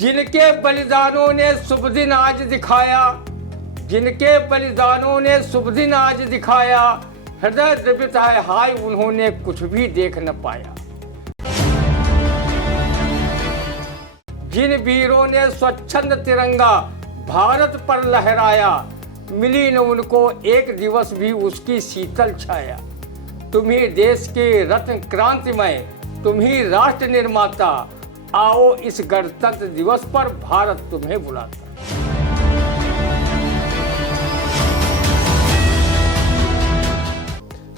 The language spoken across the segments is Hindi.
जिनके बलिदानों ने शुभ दिन आज दिखाया, जिनके बलिदानों ने शुभ दिन आज दिखाया, हृदय द्रवित है हाय उन्होंने कुछ भी देख न पाया। जिन वीरों ने स्वच्छंद तिरंगा भारत पर लहराया, मिली न उनको एक दिवस भी उसकी शीतल छाया। तुम ही देश के रत्न क्रांतिमय, तुम ही राष्ट्र निर्माता, आओ इस गणतंत्र दिवस पर भारत तुम्हें बुलाता।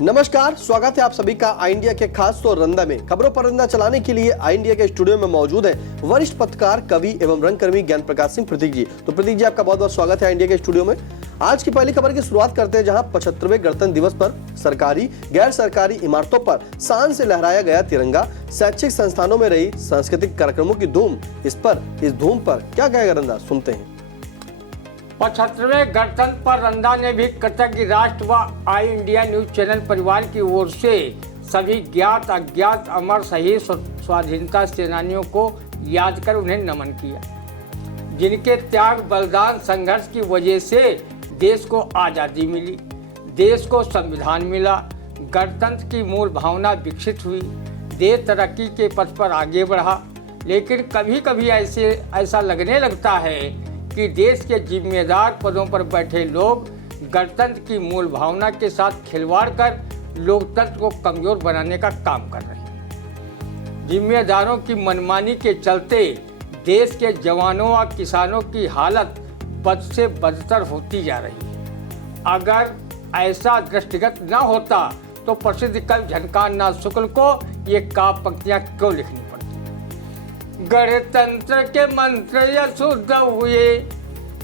नमस्कार, स्वागत है आप सभी का आई इंडिया के खास तो रंदा में। खबरों पर रंदा चलाने के लिए आई इंडिया के स्टूडियो में मौजूद है वरिष्ठ पत्रकार, कवि एवं रंगकर्मी ज्ञान प्रकाश सिंह प्रतीक जी। तो प्रतीक जी, आपका बहुत बहुत स्वागत है आई इंडिया के स्टूडियो में। आज की पहली खबर की शुरुआत करते हैं, जहां 75वें गणतंत्र दिवस पर सरकारी गैर सरकारी इमारतों पर शान से लहराया गया तिरंगा, शैक्षिक संस्थानों में रही सांस्कृतिक कार्यक्रमों की धूम। इस धूम पर क्या कहेगा रंदा, सुनते हैं। 75वें गणतंत्र पर रंदा ने भी कृतज्ञ राष्ट्र व आई इंडिया न्यूज चैनल परिवार की ओर से सभी ज्ञात अज्ञात अमर शहीद स्वाधीनता सेनानियों को याद कर उन्हें नमन किया, जिनके त्याग बलिदान संघर्ष की वजह से देश को आज़ादी मिली, देश को संविधान मिला, गणतंत्र की मूल भावना विकसित हुई, देश तरक्की के पथ पर आगे बढ़ा। लेकिन कभी कभी ऐसा लगने लगता है कि देश के जिम्मेदार पदों पर बैठे लोग गणतंत्र की मूल भावना के साथ खिलवाड़ कर लोकतंत्र को कमजोर बनाने का काम कर रहे हैं। जिम्मेदारों की मनमानी के चलते देश के जवानों व किसानों की हालत बद से बदतर होती जा रही है। अगर ऐसा दृष्टिगत न होता तो प्रसिद्ध कवि झनकार शुक्ल को ये काव्य पंक्तियां क्यों लिखनी पड़ती। गणतंत्र के मंत्र यशुद्ध हुए,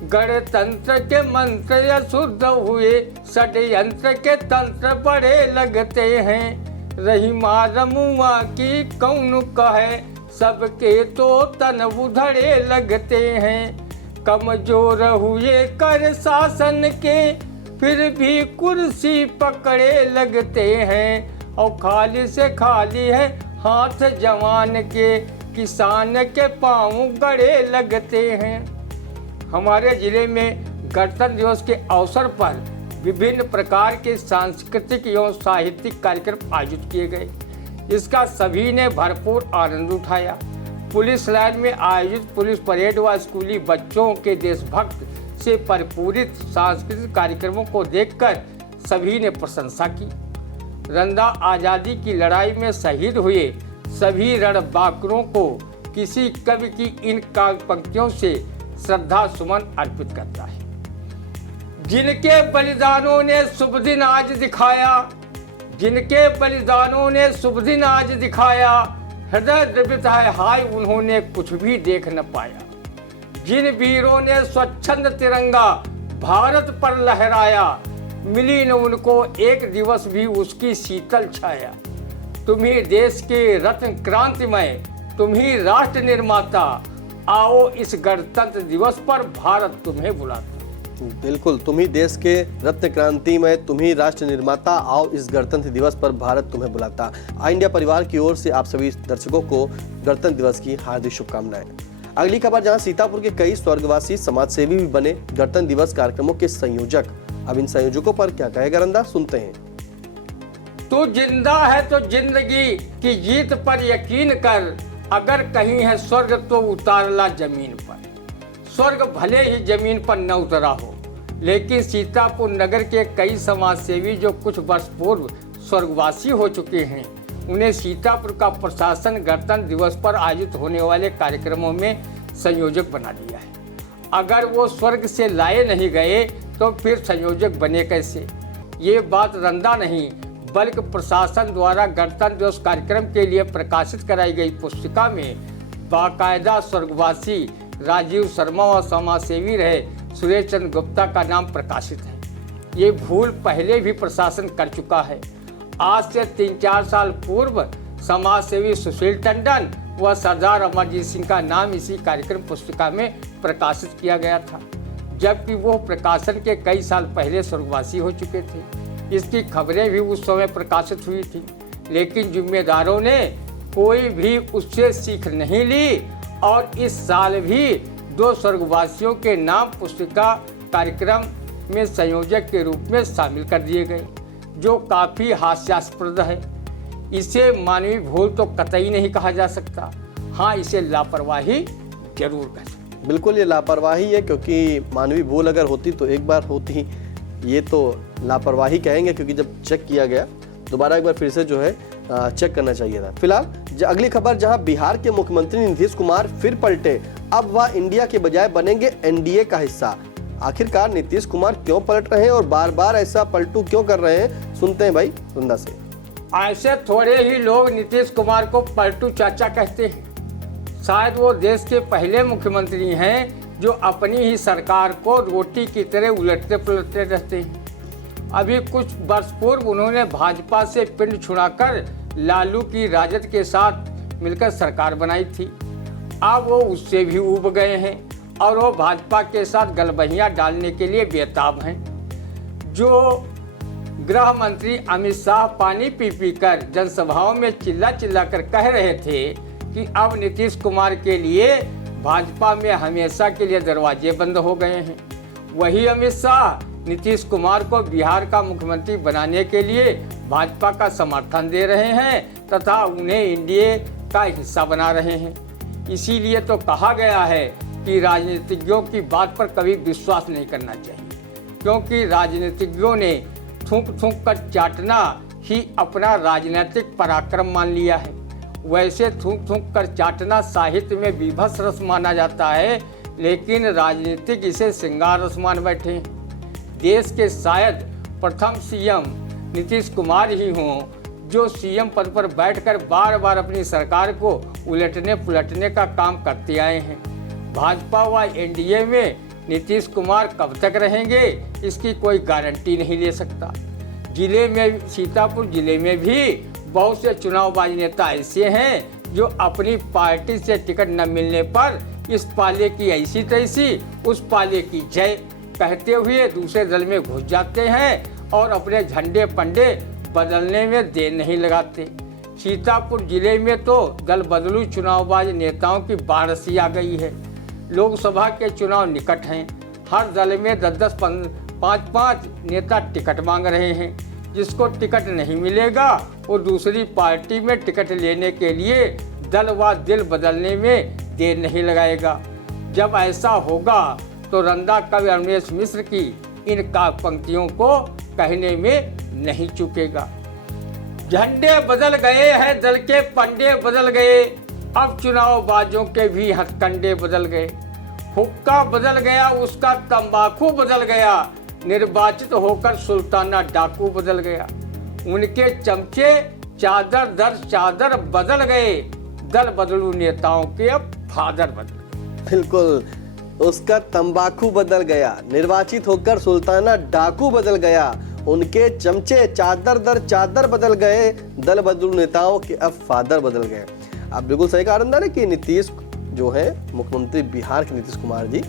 गणतंत्र के मंत्र यशुद्ध हुए, षड्यंत्र के तंत्र बड़े लगते हैं। रही मारमुआ की कौन कहे, सबके तो तन उधड़े लगते हैं। कमजोर हुए कर शासन के, फिर भी कुर्सी पकड़े लगते हैं। और खाली से खाली है हाथ जवान के, किसान के पांव गड़े लगते हैं। हमारे जिले में गणतंत्र दिवस के अवसर पर विभिन्न प्रकार के सांस्कृतिक एवं साहित्यिक कार्यक्रम आयोजित किए गए। इसका सभी ने भरपूर आनंद उठाया। पुलिस लाइन में आयोजित पुलिस परेड व स्कूली बच्चों के देशभक्त से परिपूरित सांस्कृतिक कार्यक्रमों को देखकर सभी ने प्रशंसा की। रंदा आज़ादी की लड़ाई में शहीद हुए सभी रणबांकुरों को किसी कवि की इन काव्य पंक्तियों से श्रद्धा सुमन अर्पित करता है। जिनके बलिदानों ने शुभ दिन आज दिखाया, जिनके बलिदानों ने शुभ दिन आज दिखाया, हृदय द्रवित है हाय उन्होंने कुछ भी देख न पाया। जिन वीरों ने स्वच्छंद तिरंगा भारत पर लहराया, मिली न उनको एक दिवस भी उसकी शीतल छाया। तुम ही देश के रत्न क्रांतिमय, तुम ही राष्ट्र निर्माता, आओ इस गणतंत्र दिवस पर भारत तुम्हें बुलाता। बिल्कुल, तुम ही देश के रत्न क्रांति में, तुम ही राष्ट्र निर्माता, आओ इस गणतंत्र दिवस पर भारत तुम्हें बुलाता। आई इंडिया परिवार की ओर से आप सभी दर्शकों को गणतंत्र दिवस की हार्दिक शुभकामनाएं। अगली खबर, जहां सीतापुर के कई स्वर्गवासी समाजसेवी भी बने गणतंत्र दिवस कार्यक्रमों के संयोजक। अब इन संयोजकों पर क्या कहेगा रंदा, सुनते हैं। तू जिंदा है तो जिंदगी की जीत पर यकीन कर, अगर कहीं है स्वर्ग तो उतार ला जमीन पर। स्वर्ग भले ही जमीन पर न उतरा हो, लेकिन सीतापुर नगर के कई समाजसेवी जो कुछ वर्ष पूर्व स्वर्गवासी हो चुके हैं, उन्हें सीतापुर का प्रशासन गणतंत्र दिवस पर आयोजित होने वाले कार्यक्रमों में संयोजक बना दिया है। अगर वो स्वर्ग से लाए नहीं गए तो फिर संयोजक बने कैसे। ये बात रंदा नहीं बल्कि प्रशासन द्वारा गणतंत्र दिवस कार्यक्रम के लिए प्रकाशित कराई गई पुस्तिका में बाकायदा स्वर्गवासी राजीव शर्मा व समाजसेवी रहे सुरेश चंद्र गुप्ता का नाम प्रकाशित है। ये भूल पहले भी प्रशासन कर चुका है। आज से 3-4 साल पूर्व समाजसेवी सुशील टंडन व सरदार अमरजीत सिंह का नाम इसी कार्यक्रम पुस्तिका में प्रकाशित किया गया था, जबकि वो प्रकाशन के कई साल पहले स्वर्गवासी हो चुके थे। इसकी खबरें भी उस समय प्रकाशित हुई थी, लेकिन जिम्मेदारों ने कोई भी उससे सीख नहीं ली और इस साल भी 2 स्वर्गवासियों के नाम पुस्तिका कार्यक्रम में संयोजक के रूप में शामिल कर दिए गए, जो काफ़ी हास्यास्पद है। इसे मानवीय भूल तो कतई नहीं कहा जा सकता, हाँ इसे लापरवाही जरूर कह सकते। बिल्कुल ये लापरवाही है, क्योंकि मानवीय भूल अगर होती तो एक बार होती, ये तो लापरवाही कहेंगे, क्योंकि जब चेक किया गया दोबारा एक बार फिर से जो है चेक करना चाहिए था। फिलहाल अगली खबर, जहां बिहार के मुख्यमंत्री नीतीश कुमार फिर पलटे, अब वह इंडिया के बजाय बनेंगे एनडीए का हिस्सा। आखिरकार नीतीश कुमार क्यों पलट रहे हैं और बार बार ऐसा पलटू क्यों कर रहे हैं, सुनते हैं भाई वृंदा से। ऐसे थोड़े ही लोग नीतीश कुमार को पलटू चाचा कहते हैं। शायद वो देश के पहले मुख्यमंत्री हैं जो अपनी ही सरकार को रोटी की तरह उलटते पलटते रहते हैं। अभी कुछ वर्ष पूर्व उन्होंने भाजपा से पिंड छुड़ाकर लालू की राजद के साथ मिलकर सरकार बनाई थी। अब वो उससे भी ऊब गए हैं और वो भाजपा के साथ गलबहियां डालने के लिए बेताब हैं। जो गृह मंत्री अमित शाह पानी पी पी कर जनसभाओं में चिल्ला चिल्ला कर कह रहे थे कि अब नीतीश कुमार के लिए भाजपा में हमेशा के लिए दरवाजे बंद हो गए हैं, वही अमित शाह नीतीश कुमार को बिहार का मुख्यमंत्री बनाने के लिए भाजपा का समर्थन दे रहे हैं तथा उन्हें एनडीए का हिस्सा बना रहे हैं। इसीलिए तो कहा गया है कि राजनीतिज्ञों की बात पर कभी विश्वास नहीं करना चाहिए, क्योंकि राजनीतिज्ञों ने थूक थूक कर चाटना ही अपना राजनीतिक पराक्रम मान लिया है। वैसे थूक थूक कर चाटना साहित्य में विभत्स रस माना जाता है, लेकिन राजनीतिक इसे श्रृंगार रस मान बैठे हैं। देश के शायद प्रथम सीएम नीतीश कुमार ही हों जो सीएम पद पर बैठकर बार बार अपनी सरकार को उलटने पुलटने का काम करते आए हैं। भाजपा व एनडीए में नीतीश कुमार कब तक रहेंगे इसकी कोई गारंटी नहीं ले सकता। सीतापुर जिले में भी बहुत से चुनावबाज नेता ऐसे हैं जो अपनी पार्टी से टिकट न मिलने पर इस पाले की ऐसी तैसी उस पाले की जय कहते हुए दूसरे दल में घुस जाते हैं और अपने झंडे पंडे बदलने में देर नहीं लगाते। सीतापुर जिले में तो दल बदलू चुनावबाज नेताओं की बारसी आ गई है। लोकसभा के चुनाव निकट हैं, हर दल में 10-10 5-5 नेता टिकट मांग रहे हैं। जिसको टिकट नहीं मिलेगा वो दूसरी पार्टी में टिकट लेने के लिए दल व दिल बदलने में देर नहीं लगाएगा। जब ऐसा होगा तो रंदा कवि अमरेश मिश्र की इन पंक्तियों को कहने में नहीं चूकेगा। झंडे बदल गए हैं, दल के पंडे बदल गए, अब चुनावबाजों के भी हथकंडे बदल गए। हुक्का बदल गया, उसका तंबाकू बदल गया, निर्वाचित होकर सुल्ताना डाकू बदल गया। उनके चमचे चादर दर चादर बदल गए, दल बदलू नेताओं के अब फादर बदल गए। बिल्कुल, उसका तंबाकू बदल गया, निर्वाचित होकर सुल्ताना डाकू बदल गया, उनके चमचे चादर दर चादर बदल गए, दल बदलू नेताओं के अब फादर बदल गए। आप बिल्कुल सही कारण है कि नीतीश जो है मुख्यमंत्री बिहार के नीतीश कुमार जी,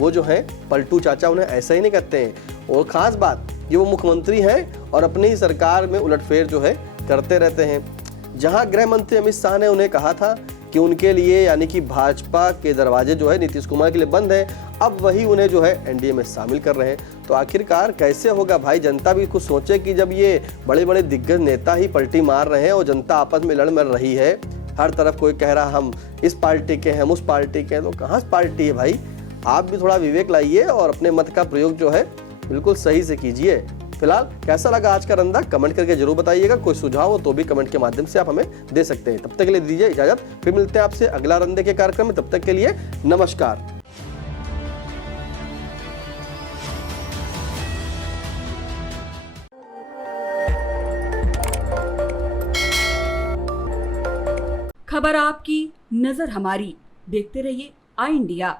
वो जो है पलटू चाचा, उन्हें ऐसा ही नहीं कहते हैं। और खास बात ये वो मुख्यमंत्री हैं और अपनी ही सरकार में उलटफेर जो है करते रहते हैं। जहां गृह मंत्री अमित शाह ने उन्हें कहा था कि उनके लिए यानी कि भाजपा के दरवाजे जो है नीतीश कुमार के लिए बंद है, अब वही उन्हें जो है एनडीए में शामिल कर रहे हैं। तो आखिरकार कैसे होगा भाई, जनता भी कुछ सोचे कि जब ये बड़े बड़े दिग्गज नेता ही पलटी मार रहे हैं और जनता आपस में लड़ मर रही है, हर तरफ कोई कह रहा हम इस पार्टी के हैं, हम उस पार्टी के हैं, तो कहाँ पार्टी है भाई। आप भी थोड़ा विवेक लाइए और अपने मत का प्रयोग जो है बिल्कुल सही से कीजिए। फिलहाल कैसा लगा आज का रंदा, कमेंट करके जरूर बताइएगा। कोई सुझाव हो तो भी कमेंट के माध्यम से आप हमें दे सकते हैं। तब तक के लिए दीजिए इजाजत, फिर मिलते हैं आपसे अगला रंदे के कार्यक्रम में। तब तक के लिए नमस्कार। खबर आपकी, नजर हमारी। देखते रहिए आई इंडिया।